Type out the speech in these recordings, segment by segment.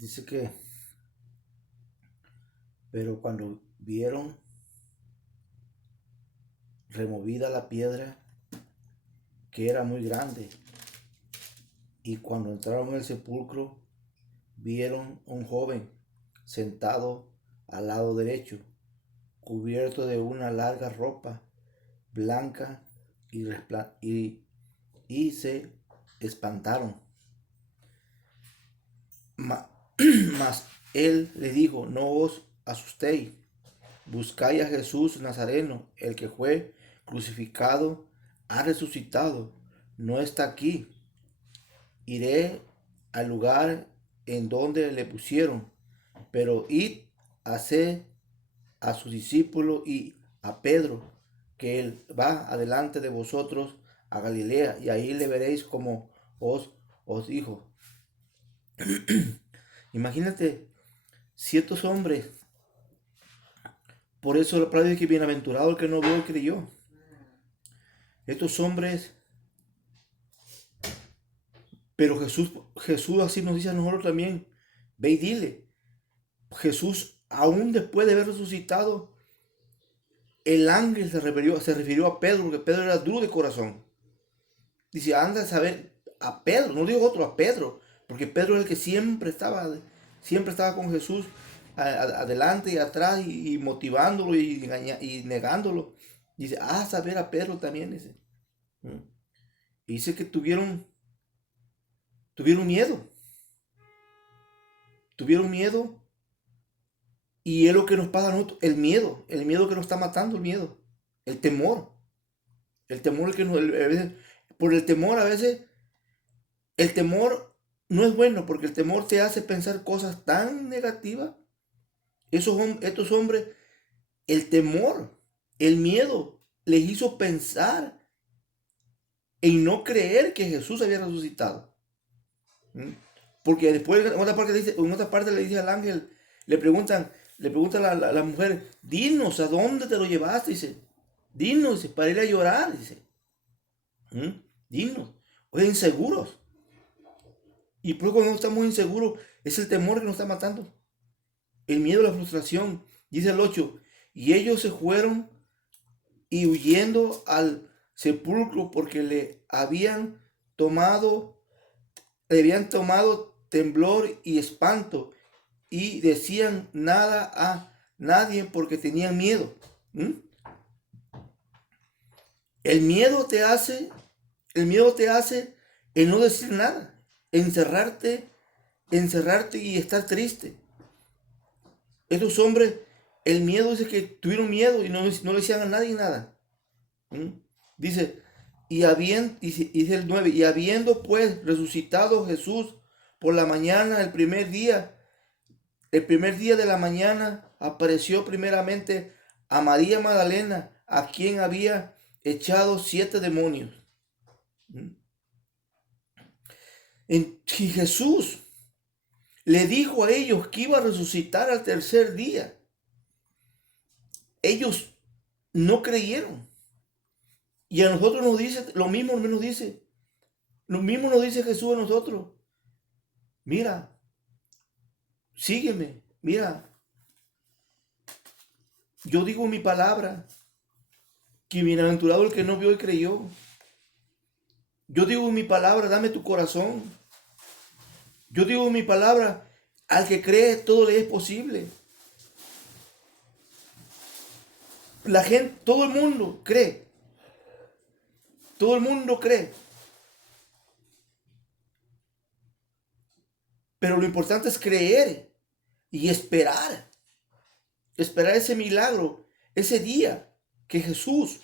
Dice que, pero cuando vieron removida la piedra, que era muy grande, y cuando entraron en el sepulcro, vieron un joven sentado al lado derecho, cubierto de una larga ropa blanca y se espantaron. Mas él les dijo: no os asustéis, buscáis a Jesús Nazareno, el que fue crucificado, ha resucitado, no está aquí. Iré al lugar en donde le pusieron, pero id, haced a sus discípulos y a Pedro, que él va adelante de vosotros a Galilea, y ahí le veréis como os dijo. Imagínate, ciertos hombres, por eso la palabra dice que bienaventurado el que no vio y creyó. Estos hombres, pero Jesús así nos dice a nosotros también: ve y dile. Jesús, aún después de haber resucitado, el ángel se refirió a Pedro, porque Pedro era duro de corazón. Dice: anda a saber a Pedro, no digo otro, a Pedro, porque Pedro es el que siempre estaba con Jesús adelante y atrás y motivándolo y negándolo. Dice: a saber a Pedro también, dice. Y dice que tuvieron miedo, y es lo que nos pasa a nosotros, el miedo que nos está matando, el temor, que a veces, por el temor a veces, el temor no es bueno, porque el temor te hace pensar cosas tan negativas. Estos hombres, el temor, el miedo, les hizo pensar en no creer que Jesús había resucitado. Porque después en otra parte le dice al ángel, le pregunta a la mujer: dinos, ¿a dónde te lo llevaste? Dice: dinos, dice, para ir a llorar, dice. Dinos. Oye, inseguros. Y pues cuando estamos inseguros, es el temor que nos está matando. El miedo, la frustración. Dice el 8: y ellos se fueron y huyendo al sepulcro, porque le habían tomado temblor y espanto, y decían nada a nadie porque tenían miedo. El miedo te hace, el no decir nada, encerrarte y estar triste. Estos hombres, el miedo dice que tuvieron miedo y no le decían a nadie nada. Dice, dice el 9: y habiendo pues resucitado Jesús por la mañana, el primer día de la mañana, apareció primeramente a María Magdalena, a quien había echado 7 demonios. Y Jesús le dijo a ellos que iba a resucitar al tercer día. Ellos no creyeron. Y a nosotros nos dice lo mismo, nos dice Jesús a nosotros: mira, sígueme, mira, yo digo mi palabra, que bienaventurado el que no vio y creyó. Yo digo mi palabra, dame tu corazón. Yo digo mi palabra, al que cree todo le es posible. La gente, todo el mundo cree. Todo el mundo cree. Pero lo importante es creer y esperar. Esperar ese milagro, ese día que Jesús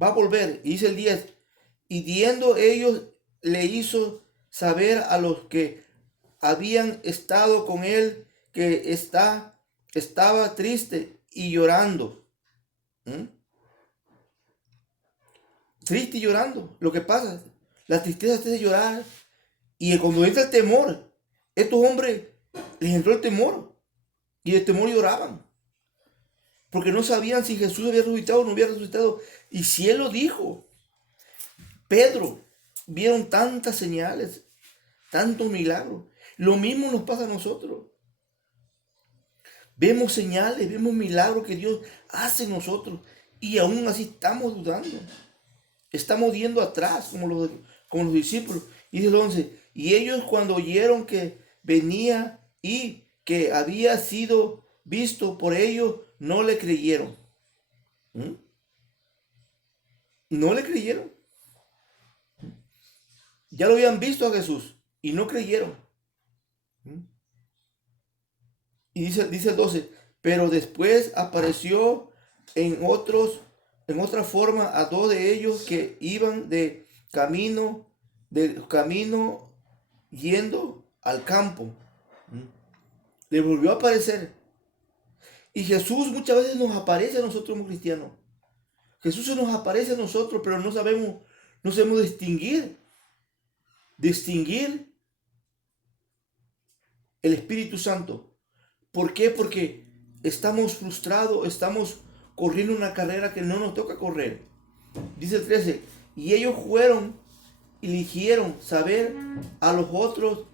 va a volver. Y dice el 10: y viendo ellos, le hizo saber a los que habían estado con él que estaba triste y llorando. Triste y llorando. Lo que pasa, la tristeza te hace llorar. Y cuando entra el temor, estos hombres les entró el temor. Y el temor lloraban. Porque no sabían si Jesús había resucitado o no había resucitado. Y si él lo dijo, Pedro, vieron tantas señales. tantos milagros. Lo mismo nos pasa a nosotros. Vemos señales, vemos milagros que Dios hace en nosotros y aún así estamos dudando. Estamos yendo atrás como los discípulos. Y dice el 11, y ellos cuando oyeron que venía y que había sido visto por ellos, no le creyeron. ¿Mm? No le creyeron. Ya lo habían visto a Jesús y no creyeron. ¿Mm? Y dice el 12, pero después apareció en otra forma a dos de ellos que iban del camino yendo al campo. ¿Mm? Le volvió a aparecer. Y Jesús muchas veces nos aparece a nosotros como cristianos. Jesús se nos aparece a nosotros, pero no sabemos distinguir el Espíritu Santo. ¿Por qué? Porque estamos frustrados, estamos corriendo una carrera que no nos toca correr. Dice el 13, y ellos fueron y eligieron saber a los otros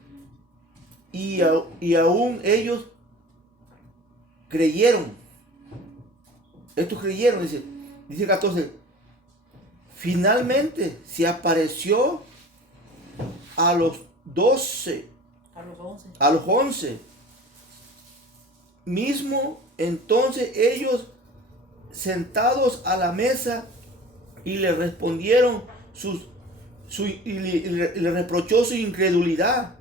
y aún ellos creyeron. Estos creyeron, dice 14, finalmente se apareció a los 12, a los 11. Mismo entonces ellos sentados a la mesa y le respondieron y le reprochó su incredulidad,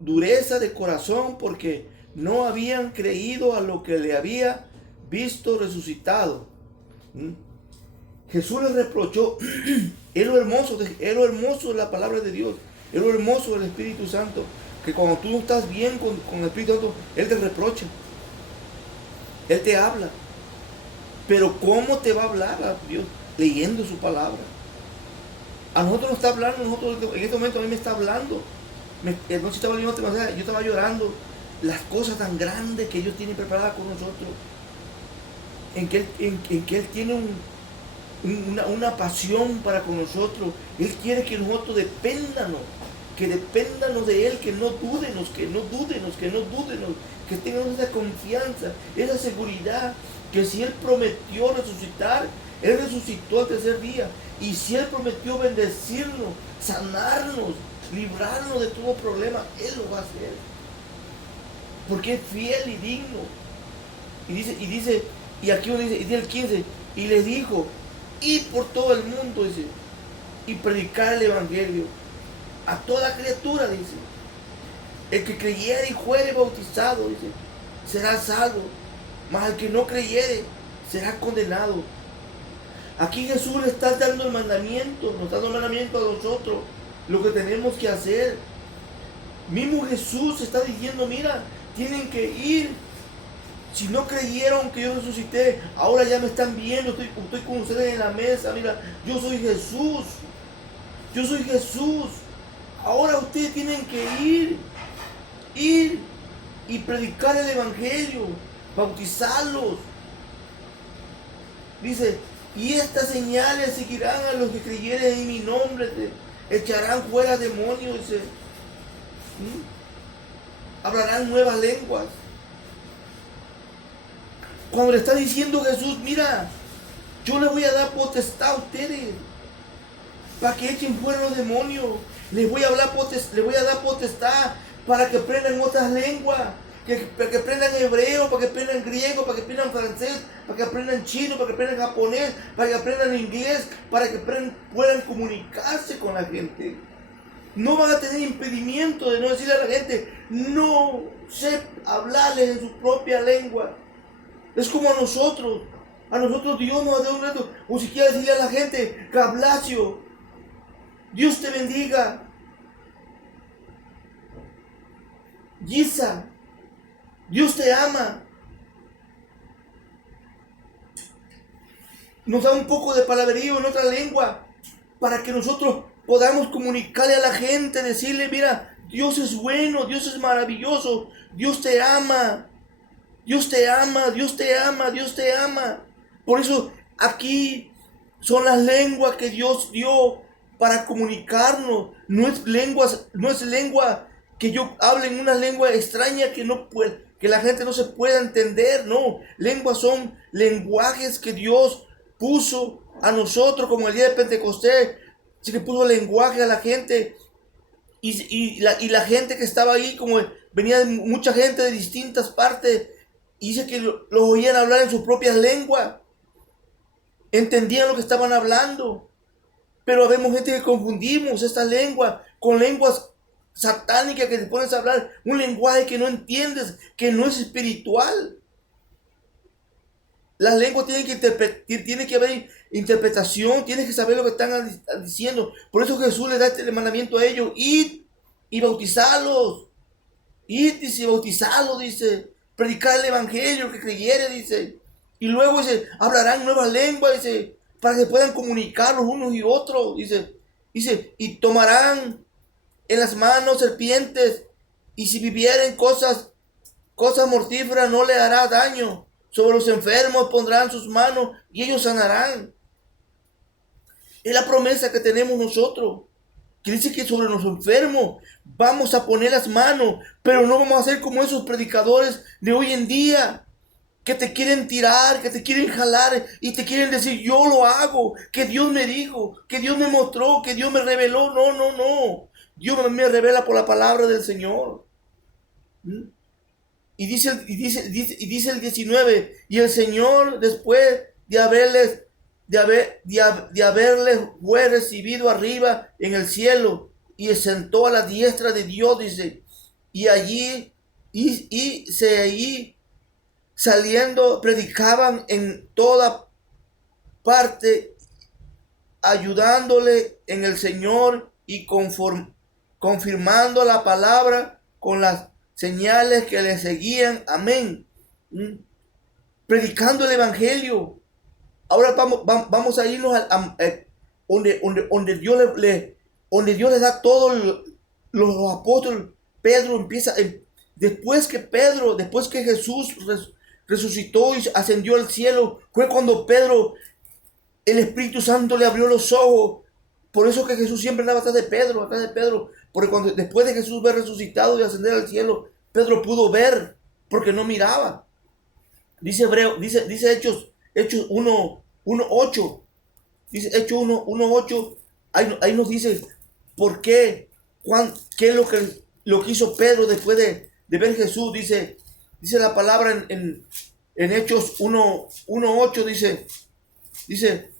dureza de corazón, porque no habían creído a lo que le había visto resucitado. Jesús les reprochó. Es lo hermoso de la palabra de Dios, es lo hermoso del Espíritu Santo, que cuando tú no estás bien con el Espíritu Santo, Él te reprocha, Él te habla. Pero ¿cómo te va a hablar a Dios? Leyendo su palabra. A nosotros nos está hablando, en este momento a mí me está hablando. Anoche estaba leyendo, yo estaba llorando las cosas tan grandes que Dios tiene preparadas con nosotros, en que Él tiene una pasión para con nosotros. Él quiere que nosotros dependamos de Él, que no dúdenos, que tengamos esa confianza, esa seguridad, que si Él prometió resucitar, Él resucitó al tercer día, y si Él prometió bendecirnos, sanarnos, librarnos de todo problema, Él lo va a hacer, porque es fiel y digno. Y aquí uno dice el 15, y les dijo, id por todo el mundo, dice, y predicar el evangelio a toda criatura, dice. El que creyere y fuere bautizado, dice, será salvo, mas el que no creyere será condenado. Aquí Jesús le está dando el mandamiento, nos está dando el mandamiento a nosotros, lo que tenemos que hacer. Mismo Jesús está diciendo, mira, tienen que ir. Si no creyeron que yo resucité, ahora ya me están viendo, estoy con ustedes en la mesa, mira, yo soy Jesús. Ahora ustedes tienen que ir y predicar el evangelio, bautizarlos. Dice, y estas señales seguirán a los que creyeren en mi nombre, echarán fuera demonios, dice, hablarán nuevas lenguas. Cuando le está diciendo Jesús, mira, yo les voy a dar potestad a ustedes para que echen fuera los demonios. Les voy a dar potestad para que aprendan otras lenguas, para que aprendan hebreo, para que aprendan griego, para que aprendan francés, para que aprendan chino, para que aprendan japonés, para que aprendan inglés, para que puedan comunicarse con la gente. No van a tener impedimento de no decirle a la gente, no sé hablarles en su propia lengua. Es como a nosotros Dios nos ha dado un reto, o si quiere decirle a la gente, Gablacio, Dios te bendiga, Giza, Dios te ama. Nos da un poco de palabrerío en otra lengua para que nosotros podamos comunicarle a la gente, decirle, mira, Dios es bueno, Dios es maravilloso, Dios te ama. Dios te ama, Dios te ama, Dios te ama. Por eso aquí son las lenguas que Dios dio para comunicarnos. No es lengua que yo hable en una lengua extraña que la gente no se pueda entender. No, lenguas son lenguajes que Dios puso a nosotros, como el día de Pentecostés. Se le puso lenguaje a la gente. Y la gente que estaba ahí, como venía mucha gente de distintas partes, y dice que los oían hablar en sus propias lenguas, entendían lo que estaban hablando. Pero vemos gente que confundimos esta lengua con lenguas satánicas, que te pones a hablar un lenguaje que no entiendes, que no es espiritual. Las lenguas tiene que haber interpretación, tienes que saber lo que están diciendo. Por eso Jesús le da este mandamiento a ellos: id y bautizarlos. Id y bautizarlos, dice. Predicar el evangelio, que creyere, dice. Y luego dice, hablarán nuevas lenguas, dice, para que puedan comunicar los unos y otros, dice, y tomarán en las manos serpientes, y si vivieren cosas mortíferas no le hará daño. Sobre los enfermos pondrán sus manos y ellos sanarán. Es la promesa que tenemos nosotros, que dice que sobre los enfermos vamos a poner las manos, pero no vamos a ser como esos predicadores de hoy en día, que te quieren tirar, que te quieren jalar y te quieren decir: yo lo hago, que Dios me dijo, que Dios me mostró, que Dios me reveló. No, no, no. Dios me revela por la palabra del Señor. Y dice el 19, y el Señor, después de haberles fue recibido arriba en el cielo, y se sentó a la diestra de Dios, dice, y allí, allí saliendo, predicaban en toda parte, ayudándole en el Señor y confirmando la palabra con las señales que le seguían. Amén. Predicando el evangelio. Ahora vamos a irnos donde Dios les da todo. Los apóstoles, Pedro empieza, después que Jesús resucitó y ascendió al cielo, fue cuando el Espíritu Santo le abrió los ojos. Por eso que Jesús siempre andaba atrás de Pedro, porque después de Jesús ver resucitado y ascender al cielo, Pedro pudo ver, porque no miraba. Dice Hechos 1:8. Dice Hechos 1:8. Ahí nos dice por qué, qué es lo que hizo Pedro después de ver Jesús. Dice la palabra en Hechos 1:8. Dice,